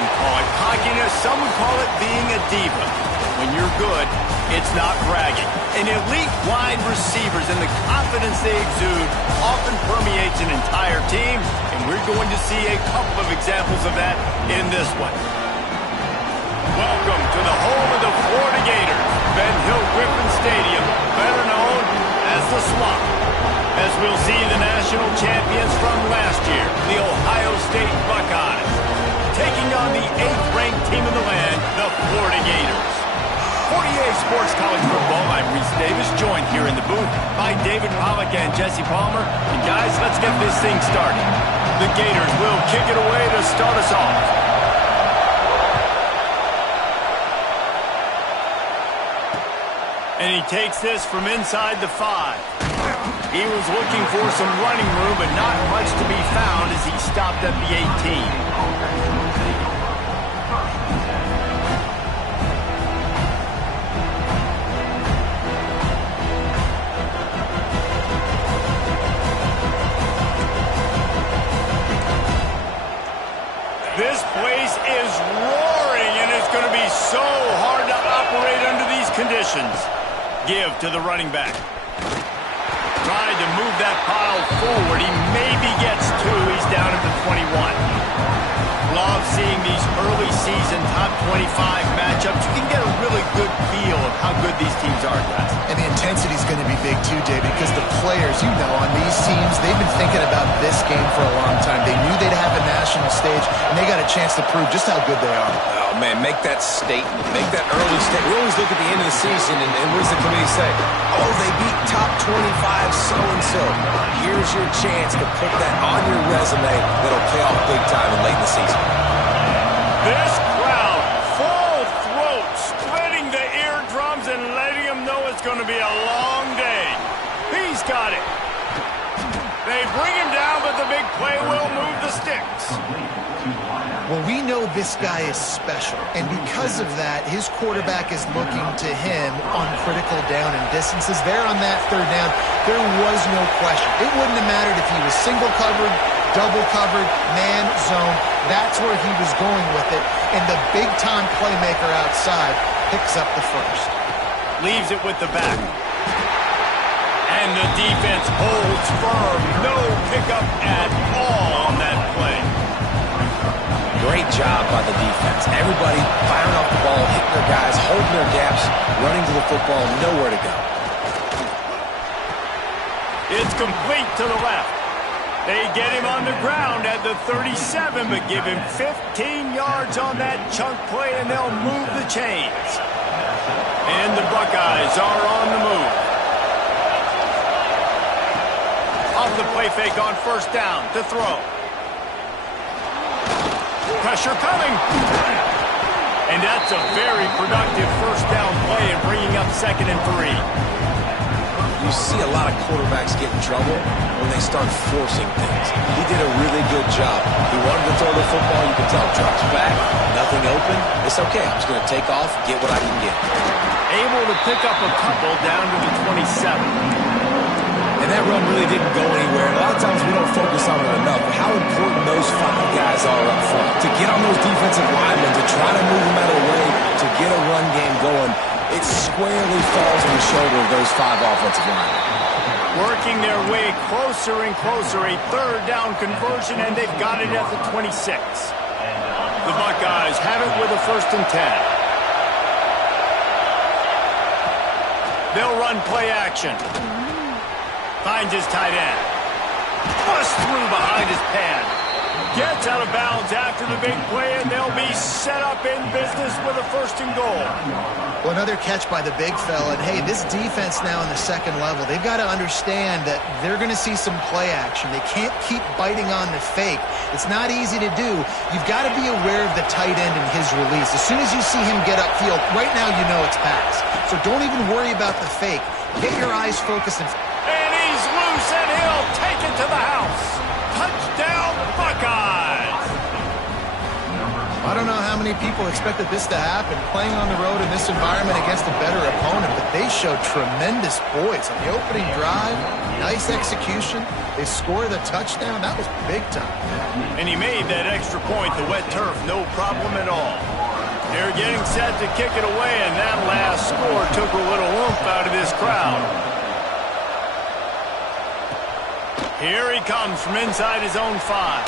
some call it cockiness, some would call it being a diva. When you're good, it's not bragging. And elite wide receivers and the confidence they exude often permeates an entire team, and we're going to see a couple of examples of that in this one. Welcome to the home of the Florida Gators, Ben Hill Griffin Stadium, better known as the Swamp, as we'll see the national champions from last year, the Ohio State Buckeyes, taking on the 8th-ranked team in the land, the Florida Gators. 48 Sports College Football, I'm Reese Davis, joined here in the booth by David Pollack and Jesse Palmer. And guys, let's get this thing started. The Gators will kick it away to start us off. And he takes this from inside the 5. He was looking for some running room, but not much to be found as he stopped at the 18. This place is roaring, and it's going to be so hard to operate under these conditions. Give to the running back. Trying to move that pile forward. He maybe gets 2. He's down at the 21. Love seeing these early season top 25 matchups. You can get a really good feel of how good these teams are, guys. And the intensity is going to be big too, David, because the players, you know, on these teams, they've been thinking about this game for a long time. They knew they'd have a national stage, and they got a chance to prove just how good they are. Oh, man, make that statement. Make that early statement. We always look at the end of the season, and what does the committee say? Oh, they beat top 25 so-and-so. Here's your chance to put that on your resume that'll pay off big time and late in the season. This crowd, full throat, splitting the eardrums and letting them know it's going to be a long day. He's got it. They bring him down, but the big play will move the sticks. Well, we know this guy is special, and because of that, his quarterback is looking to him on critical down and distances. There on that 3rd down, there was no question. It wouldn't have mattered if he was single covered, double covered, man, zone. That's where he was going with it, and the big-time playmaker outside picks up the first. Leaves it with the back. And the defense holds firm. No pickup at all on that play. Great job by the defense. Everybody firing off the ball, hitting their guys, holding their gaps, running to the football, nowhere to go. It's complete to the left. They get him on the ground at the 37, but give him 15 yards on that chunk play, and they'll move the chains. And the Buckeyes are on the move. Off the play fake on 1st down to throw. Pressure coming. And that's a very productive 1st down play and bringing up 2nd and 3. You see a lot of quarterbacks get in trouble when they start forcing things. He did a really good job. He wanted to throw the football. You can tell. Drops back. Nothing open. It's okay. I'm just going to take off, get what I can get. Able to pick up a couple down to the 27. And that run really didn't go anywhere. And a lot of times we don't focus on it enough, but how important those 5 guys are up front. To get on those defensive linemen, to try to move them out of the way, to get a run game going, it squarely falls on the shoulder of those 5 offensive linemen. Working their way closer and closer, a 3rd down conversion, and they've got it at the 26. The Buckeyes have it with a 1st and 10. They'll run play action. Finds his tight end. Bust through behind his pad. Gets out of bounds after the big play, and they'll be set up in business with a 1st and goal. Well, another catch by the big fella. And, hey, this defense now in the 2nd level, they've got to understand that they're going to see some play action. They can't keep biting on the fake. It's not easy to do. You've got to be aware of the tight end and his release. As soon as you see him get upfield, right now you know it's pass. So don't even worry about the fake. Get your eyes focused. And he's loose, and he'll take it to the house. Touchdown, Buckeyes! I don't know how many people expected this to happen. Playing on the road in this toughness environment against a better opponent, but they showed tremendous poise on the opening drive. Nice execution. They score the touchdown. That was big time. And he made that extra point, the wet turf, no problem at all. They're getting set to kick it away, and that last score took a little oomph out of this crowd. Here he comes from inside his own 5.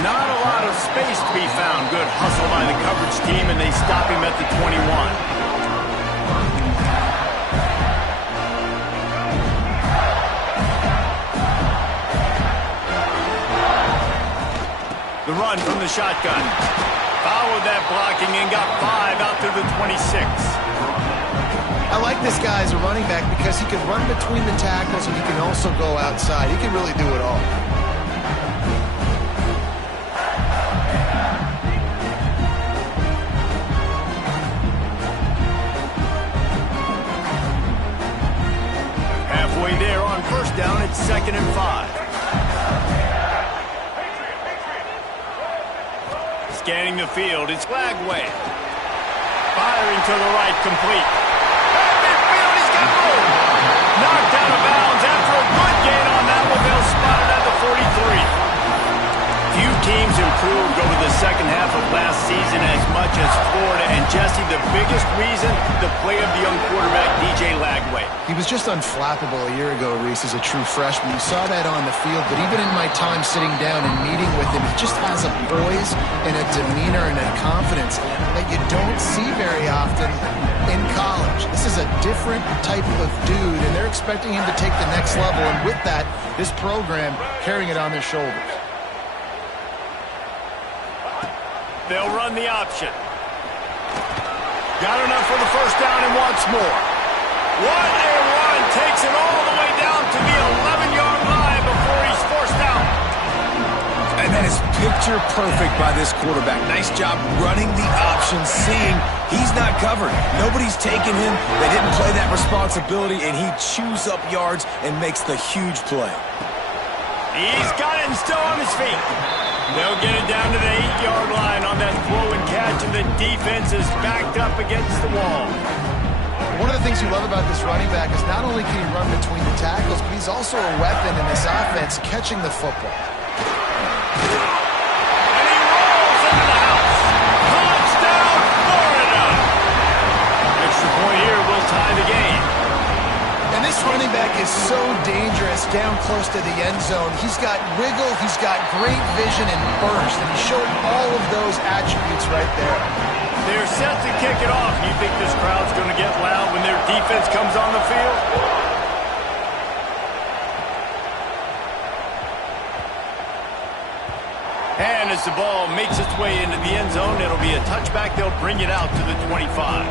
Not a lot of space to be found. Good hustle by the coverage team, and they stop him at the 21. The run from the shotgun. Followed that blocking and got 5 out to the 26. I like this guy as a running back because he can run between the tackles and he can also go outside. He can really do it all. Halfway there on first down, it's 2nd and 5. Scanning the field, it's Lagway. Firing to the right, complete. At midfield, he's got room. Knocked out of bounds after a good gain on that one. They'll spot it at the 43. Few teams improved over the second half of last season as much as Florida. And Jesse, the biggest reason, the play of the young quarterback, DJ Lagway. He was just unflappable a year ago, Reese, as a true freshman. You saw that on the field, but even in my time sitting down and meeting with him, he just has a poise and a demeanor and a confidence that you don't see very often in college. This is a different type of dude, and they're expecting him to take the next level, and with that, this program carrying it on their shoulders. They'll run the option. Got enough for the first down and wants more. What a run. Takes it all the way down to the 11-yard line before he's forced out. And that is picture perfect by this quarterback. Nice job running the option, seeing he's not covered. Nobody's taking him. They didn't play that responsibility, and he chews up yards and makes the huge play. He's got it and still on his feet. They'll get it down to the 8-yard line on that throw and catch, and the defense is backed up against the wall. One of the things you love about this running back is not only can he run between the tackles, but he's also a weapon in this offense catching the football. And he rolls into the house. Touchdown, Florida! Extra point here will tie the game. And this running back is so dangerous down close to the end zone. He's got wiggle, he's got great vision and burst, and he showed all of those attributes right there. They're set to kick it off. You think this crowd's going to get loud when their defense comes on the field? And as the ball makes its way into the end zone, it'll be a touchback. They'll bring it out to the 25.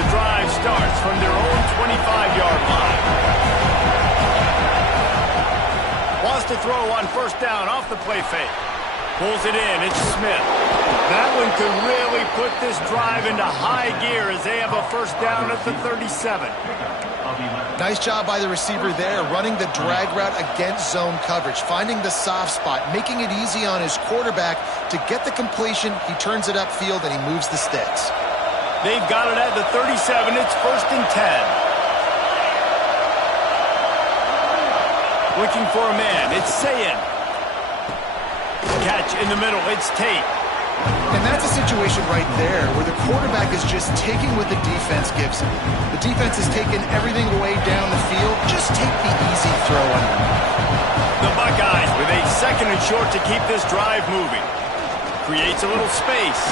The drive starts from their own 25-yard line. Wants to throw on first down off the play fake. Pulls it in. It's Smith. That one could really put this drive into high gear as they have a first down at the 37. Nice job by the receiver there, running the drag route against zone coverage, finding the soft spot, making it easy on his quarterback to get the completion. He turns it upfield, and he moves the sticks. They've got it at the 37. It's 1st and 10. Looking for a man. It's Sayin. Catch in the middle. It's Tate. And that's a situation right there where the quarterback is just taking what the defense gives him. The defense is taking everything away down the field. Just take the easy throw underneath. The Buckeyes with a 2nd and short to keep this drive moving. Creates a little space.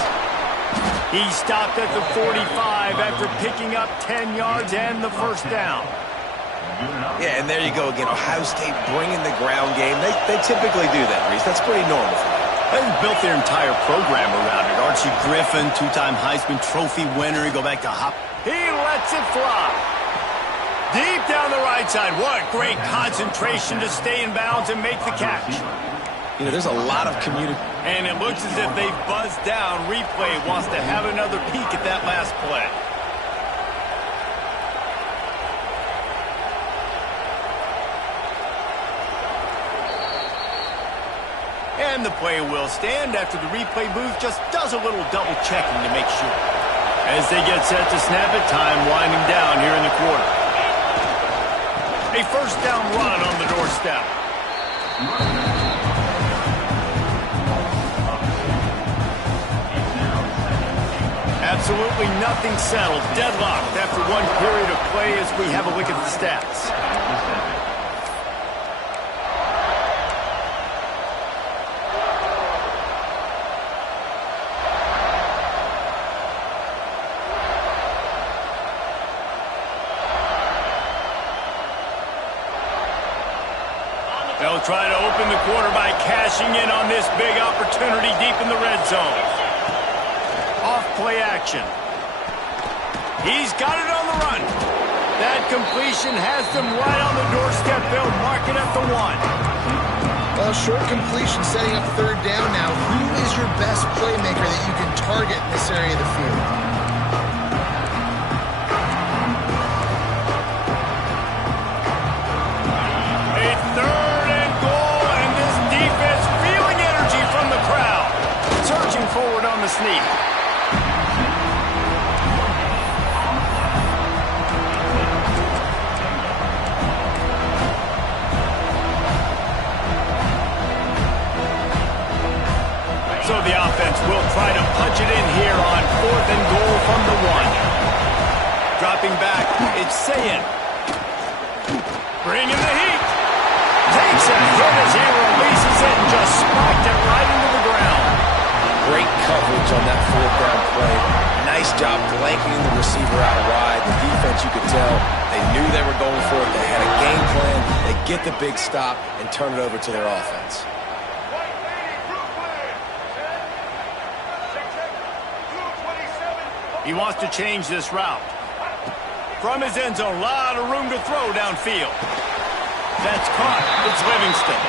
He stopped at the 45 after picking up 10 yards and the first down. Yeah, and there you go again. Ohio State bringing the ground game. They typically do that, Reese. That's pretty normal for them. They've built their entire program around it. Archie Griffin, 2-time Heisman Trophy winner. You go back to Hop. He lets it fly. Deep down the right side. What great concentration to stay in bounds and make the catch. You know, there's a lot of community. And it looks as if they've buzzed down. Replay wants to have another peek at that last play. And time the play will stand after the replay booth just does a little double checking to make sure. As they get set to snap it, time winding down here in the quarter. A first down run on the doorstep. Absolutely nothing settled. Deadlocked after one period of play as we have a look at the stats. They'll try to open the quarter by cashing in on this big opportunity deep in the red zone. Off-play action. He's got it on the run. That completion has them right on the doorstep. They'll mark it at the 1. Well, short completion setting up third down now. Who is your best playmaker that you can target in this area of the field? A third and goal, and this defense feeling energy from the crowd. Surging forward on the sneak. So the offense will try to punch it in here on 4th and goal from the 1. Dropping back, it's Sayin. Bringing the heat. Takes a hit as he releases it and just spiked it right into the ground. Great coverage on that 4th down play. Nice job blanketing the receiver out wide. The defense, you could tell, they knew they were going for it. They had a game plan. They get the big stop and turn it over to their offense. He wants to change this route. From his end zone, a lot of room to throw downfield. That's caught. It's Livingston.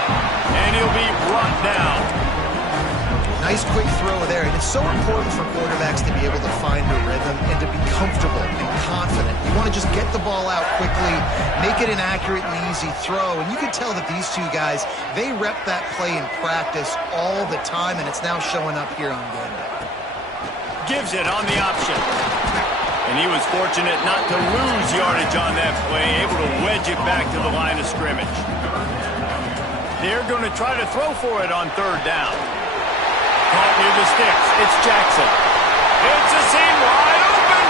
And he'll be brought down. Nice quick throw there. And it's so important for quarterbacks to be able to find a rhythm and to be comfortable and confident. You want to just get the ball out quickly, make it an accurate and easy throw. And you can tell that these two guys, they rep that play in practice all the time, and it's now showing up here on game day. Gives it on the option. And he was fortunate not to lose yardage on that play, able to wedge it back to the line of scrimmage. They're going to try to throw for it on 3rd down. Caught near the sticks. It's Jackson. It's a seam wide open.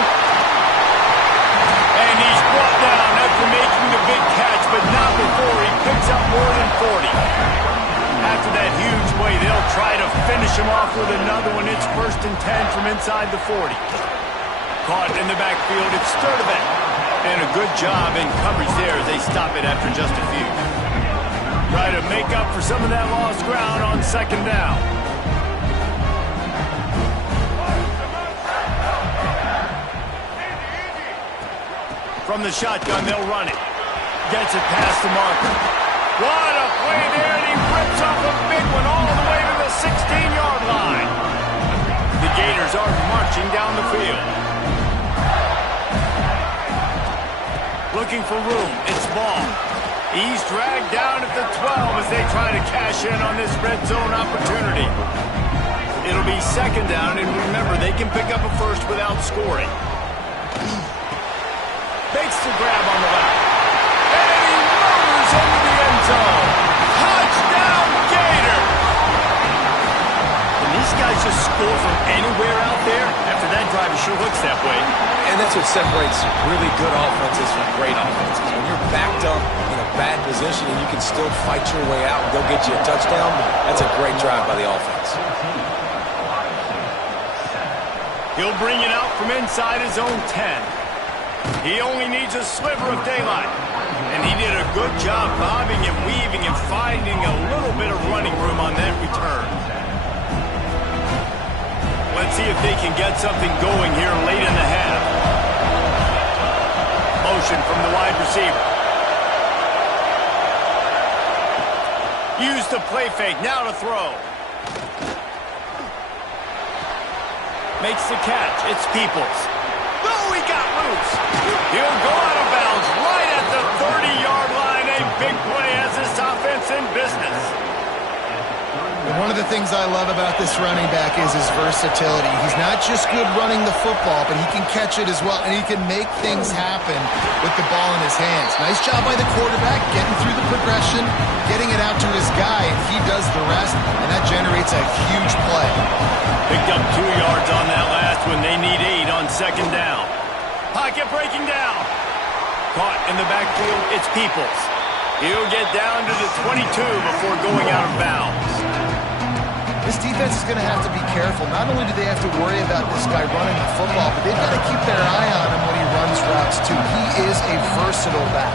And he's brought down after making the big catch, but not before he picks up more than 40. After that huge play, they'll try to finish him off with another one. It's 1st and 10 from inside the 40. Caught in the backfield, it's Sturdivant. And a good job in coverage there as they stop it after just a few. Try to make up for some of that lost ground on 2nd down. From the shotgun, they'll run it. Gets it past the marker. What a play there, and he rips off a big one all the way to the 16-yard line. The Gators are marching down the field. Looking for room, it's Ball. He's dragged down at the 12 as they try to cash in on this red zone opportunity. It'll be 2nd down, and remember, they can pick up a first without scoring. Makes the grab on the left. And he motors into the end zone. Touchdown, Gator! And these guys just score from anywhere out there. After that drive, it sure looks that way. And that's what separates really good offenses from great offenses. When you're backed up in a bad position and you can still fight your way out and go get you a touchdown, that's a great drive by the offense. He'll bring it out from inside his own 10. He only needs a sliver of daylight. And he did a good job bobbing and weaving and finding a little bit of running room on that return. Let's see if they can get something going here late in the half. Motion from the wide receiver. Use the play fake, now to throw. Makes the catch, it's Peoples. Oh, he got loose. He'll go out of bounds right at the 30-yard line. A big play as this offense in business. One of the things I love about this running back is his versatility. He's not just good running the football, but he can catch it as well, and he can make things happen with the ball in his hands. Nice job by the quarterback, getting through the progression, getting it out to his guy, and he does the rest, and that generates a huge play. Picked up 2 yards on that last one. They need 8 on second down. Pocket breaking down. Caught in the backfield, it's Peoples. He'll get down to the 22 before going out of bounds. This defense is going to have to be careful. Not only do they have to worry about this guy running the football, but they've got to keep their eye on him when he runs routes too. He is a versatile back.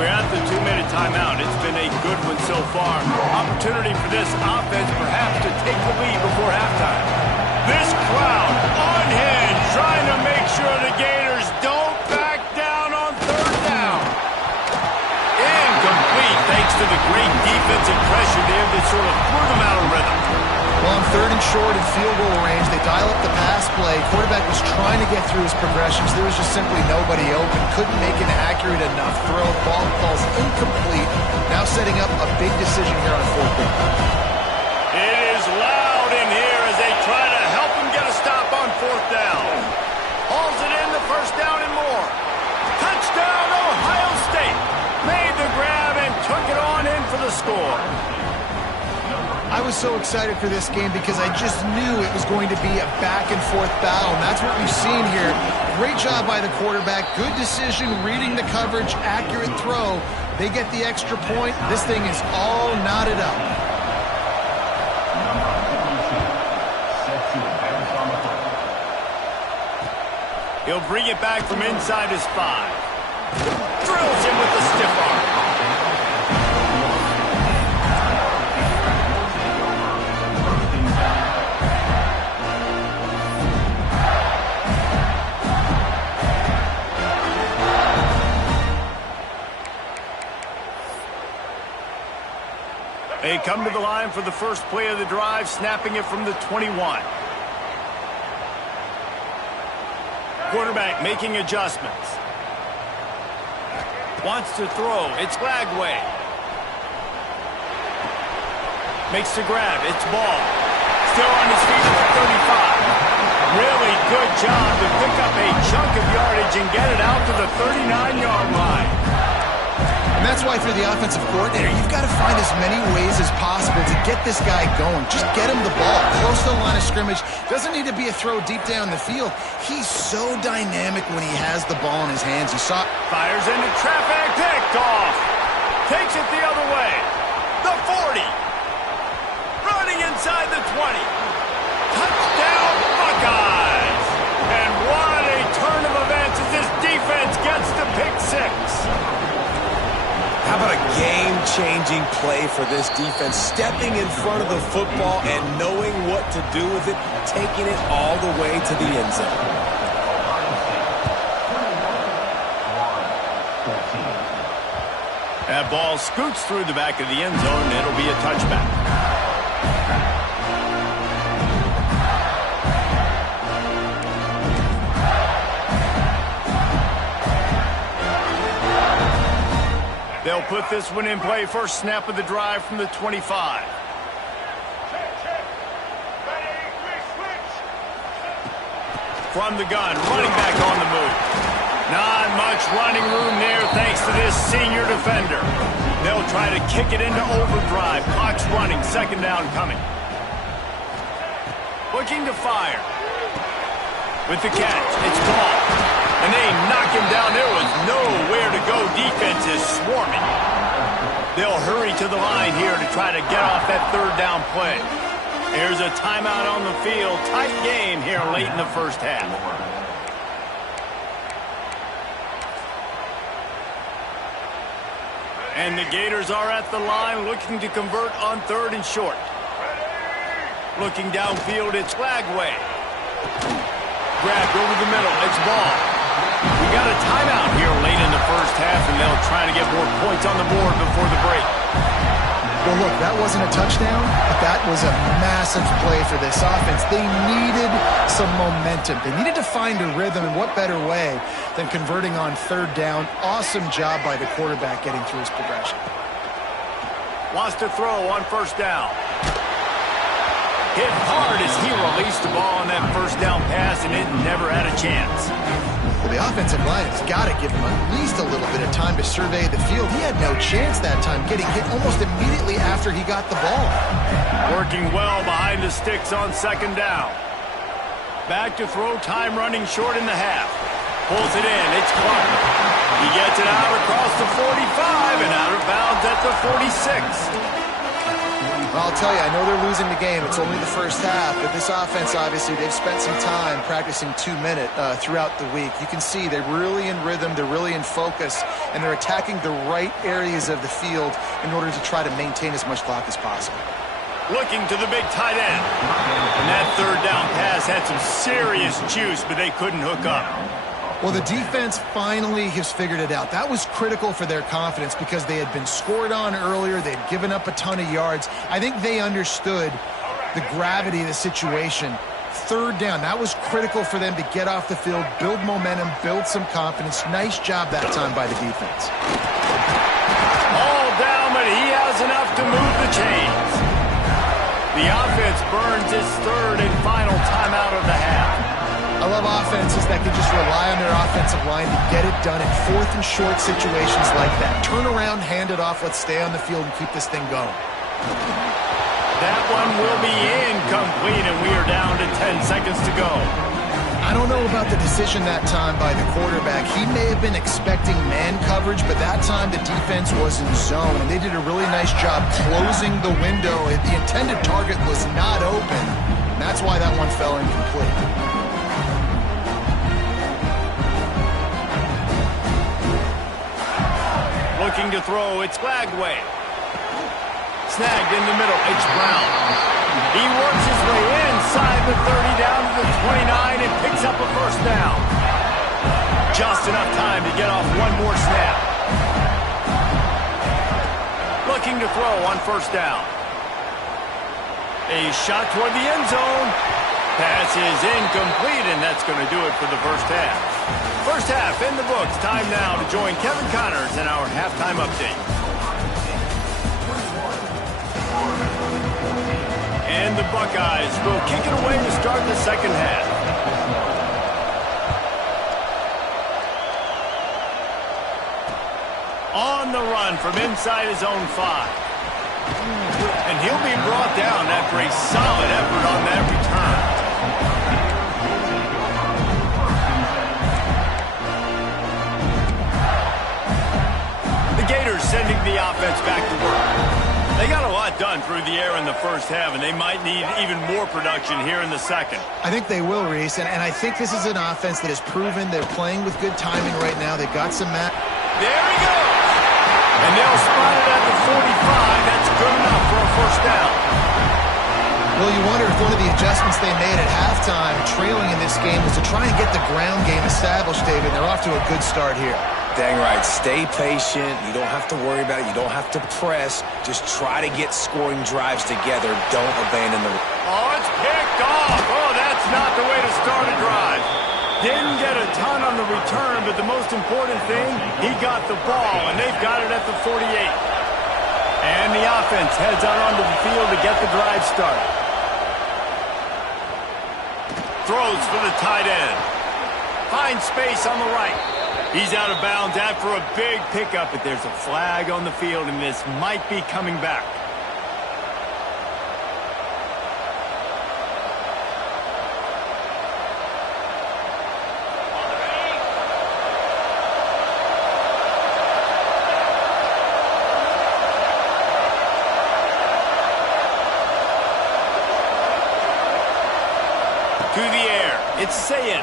We're at the 2-minute timeout. It's been a good one so far. Opportunity for this offense perhaps to take the lead before halftime. This crowd unhinged, trying to make sure the Gators don't back down on third down. Incomplete thanks to the great defensive pressure there that sort of threw them out of rhythm. Well, on third and short and field goal range, they dial up the pass play. Quarterback was trying to get through his progressions. There was just simply nobody open. Couldn't make an accurate enough throw. Ball falls incomplete. Now setting up a big decision here on fourth down. It is loud in here as they try to help him get a stop on fourth down. Hauls it in, the first down and more. Touchdown, Ohio State. Made the grab and took it on in for the score. I was so excited for this game because I just knew it was going to be a back-and-forth battle, and that's what we've seen here. Great job by the quarterback. Good decision, reading the coverage, accurate throw. They get the extra point. This thing is all knotted up. He'll bring it back from inside his 5. Drills him with the stiff arm. They come to the line for the first play of the drive, snapping it from the 21. Quarterback making adjustments. Wants to throw. It's Glagway. Makes the grab. It's Ball. Still on his feet at 35. Really good job to pick up a chunk of yardage and get it out to the 39-yard line. And that's why for the offensive coordinator, you've got to find as many ways as possible to get this guy going. Just get him the ball close to the line of scrimmage. Doesn't need to be a throw deep down the field. He's so dynamic when he has the ball in his hands. You saw... Fires into traffic, picked off. Takes it the other way. The 40. Running inside the 20. Touchdown, Buckeyes. And what a turn of events as this defense gets the pick 6. How about a game-changing play for this defense? Stepping in front of the football and knowing what to do with it, taking it all the way to the end zone. That ball scoots through the back of the end zone, and it'll be a touchback. They'll put this one in play. First snap of the drive from the 25. From the gun, running back on the move. Not much running room there thanks to this senior defender. They'll try to kick it into overdrive. Clock's running, second down coming. Looking to fire. With the catch, it's caught. And they knock him down. There was nowhere to go. Defense is swarming. They'll hurry to the line here to try to get off that third down play. There's a timeout on the field. Tight game here late in the first half. And the Gators are at the line looking to convert on third and short. Looking downfield, it's Glagway. Grabbed over the middle. It's Ball. We got a timeout here late in the first half, and they'll try to get more points on the board before the break. Well, look, that wasn't a touchdown, but that was a massive play for this offense. They needed some momentum. They needed to find a rhythm, and what better way than converting on third down. Awesome job by the quarterback getting through his progression. Wants to throw on first down. Hit hard as he released the ball on that first down pass, and it never had a chance. Well, the offensive line has got to give him at least a little bit of time to survey the field. He had no chance that time, getting hit almost immediately after he got the ball. Working well behind the sticks on second down. Back to throw, time running short in the half. Pulls it in, it's Clark. He gets it out across the 45 and out of bounds at the 46. I'll tell you, I know they're losing the game. It's only the first half, but this offense, obviously, they've spent some time practicing 2-minute throughout the week. You can see they're really in rhythm, they're really in focus, and they're attacking the right areas of the field in order to try to maintain as much clock as possible. Looking to the big tight end. And that third down pass had some serious juice, but they couldn't hook up. Well, the defense finally has figured it out. That was critical for their confidence because they had been scored on earlier. They'd given up a ton of yards. I think they understood the gravity of the situation. Third down, that was critical for them to get off the field, build momentum, build some confidence. Nice job that time by the defense. All down, but he has enough to move the chains. The offense burns its third and final timeout of the half. I love offenses that can just rely on their offensive line to get it done in fourth and short situations like that. Turn around, hand it off, let's stay on the field and keep this thing going. That one will be incomplete, and we are down to 10 seconds to go. I don't know about the decision that time by the quarterback. He may have been expecting man coverage, but that time the defense was in zone, and they did a really nice job closing the window. The intended target was not open, and that's why that one fell incomplete. Looking to throw, it's Glagway. Snagged in the middle, it's Brown. He works his way inside the 30 down to the 29 and picks up a first down. Just enough time to get off one more snap. Looking to throw on first down. A shot toward the end zone. Pass is incomplete, and that's going to do it for the first half. First half in the books. Time now to join Kevin Connors in our halftime update. And the Buckeyes will kick it away to start the second half. On the run from inside his own 5. And he'll be brought down after a solid effort on that return. Gators sending the offense back to work. They got a lot done through the air in the first half, and they might need even more production here in the second. I think they will, Reese, and I think this is an offense that has proven they're playing with good timing right now. They've got some There he goes! And they'll spot it at the 45. That's good enough for a first down. Well, you wonder if one of the adjustments they made at halftime, trailing in this game, was to try and get the ground game established, David. They're off to a good start here. Dang right. Stay patient. You don't have to worry about it. You don't have to press. Just try to get scoring drives together. Don't abandon the... Oh, it's picked off. Oh, that's not the way to start a drive. Didn't get a ton on the return, but the most important thing, he got the ball, and they've got it at the 48. And the offense heads out onto the field to get the drive started. Throws for the tight end. Finds space on the right. He's out of bounds after a big pickup, but there's a flag on the field, and this might be coming back. To the air, it's Sayin.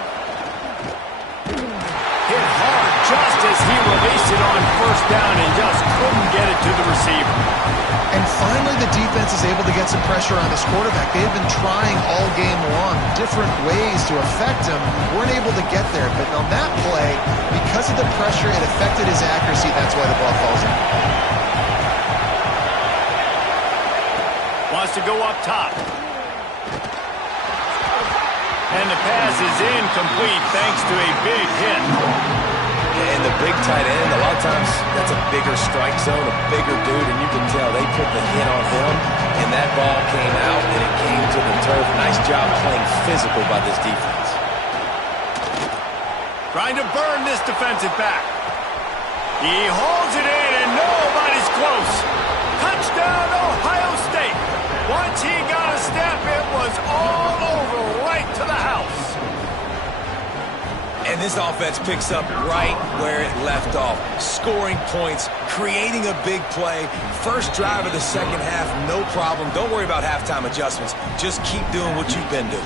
Hit hard just as he released it on first down and just couldn't get it to the receiver. And finally the defense is able to get some pressure on this quarterback. They've been trying all game long different ways to affect him. Weren't able to get there, but on that play, because of the pressure, it affected his accuracy. That's why the ball falls in. Wants to go up top. And the pass is incomplete thanks to a big hit. And the big tight end, a lot of times that's a bigger strike zone, a bigger dude, and you can tell they put the hit on him, and that ball came out, and it came to the physical by this defense. Trying to burn this defensive back. He holds it in, and nobody's close. Touchdown, Ohio State. Once he got a step, it was all over, right to the house. And this offense picks up right where it left off. Scoring points, creating a big play. First drive of the second half, no problem. Don't worry about halftime adjustments. Just keep doing what you've been doing.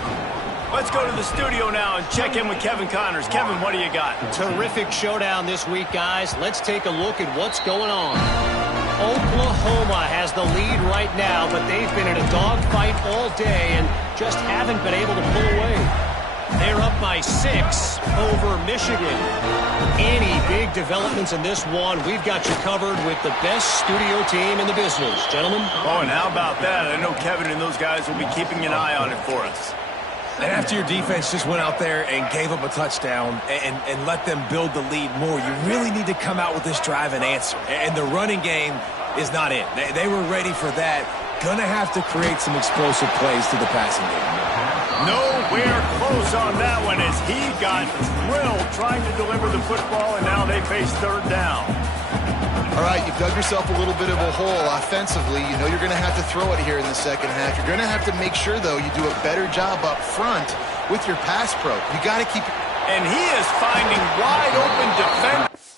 Let's go to the studio now and check in with Kevin Connors. Kevin, what do you got? Terrific showdown this week, guys. Let's take a look at what's going on. Oklahoma has the lead right now, but they've been in a dogfight all day and just haven't been able to pull away. They're up by 6 over Michigan. Any big developments in this one, we've got you covered with the best studio team in the business. Gentlemen? Oh, and how about that? I know Kevin and those guys will be keeping an eye on it for us. And after your defense just went out there and gave up a touchdown and let them build the lead more, you really need to come out with this drive and answer. And the running game is not in. They were ready for that. Gonna have to create some explosive plays to the passing game. Nowhere close on that one as he got drilled trying to deliver the football, and now they face third down. All right, you've dug yourself a little bit of a hole offensively. You know you're going to have to throw it here in the second half. You're going to have to make sure, though, you do a better job up front with your pass pro. You got to keep... And he is finding wide open defense.